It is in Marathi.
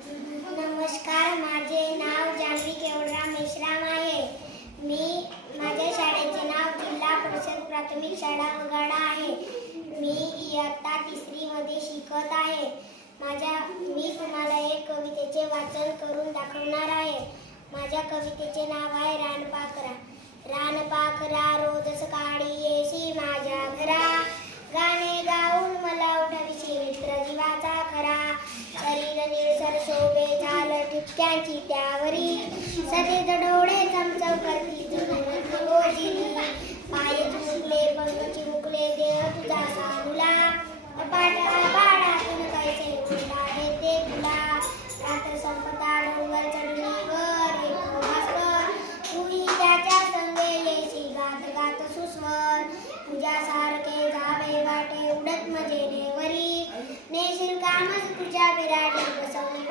नमस्कार, माझे नाव जान्हवी केवलराम मेश्राम आहे. माझ्या शाळेचे नाव जिल्हा परिषद प्राथमिक शाळा मंगळा आहे. मी इयत्ता 3री मध्ये शिकत आहे. मी तुम्हाला एक कवितेचे वाचन करून दाखवणार आहे. माझ्या कवितेचे नाव आहे रानपाखरा. रानपाखरा रोज सकाळी येशी माझ्या घरा, गाणे गाऊन मला उठविशी मित्र जीवाचा खरा. शरीर निळसर शोभे झालं ठिपक्यांची त्यावरी, सफेद डोळे चमचम करती ओझिली. पाय चिमुकले पंख चिमुकले देह तुझा सानुला, बाळातून कैसे उडला ते तुला. रात्र संपता डोंगर चढणीवर एक भास्कर, तूही त्याच्या संगे येशी गात गात सुस्वर. तुझ्यासारखे जावे वाटे उडत मजेने वरी, नेशील कामच तुझ्या विराटे बसवली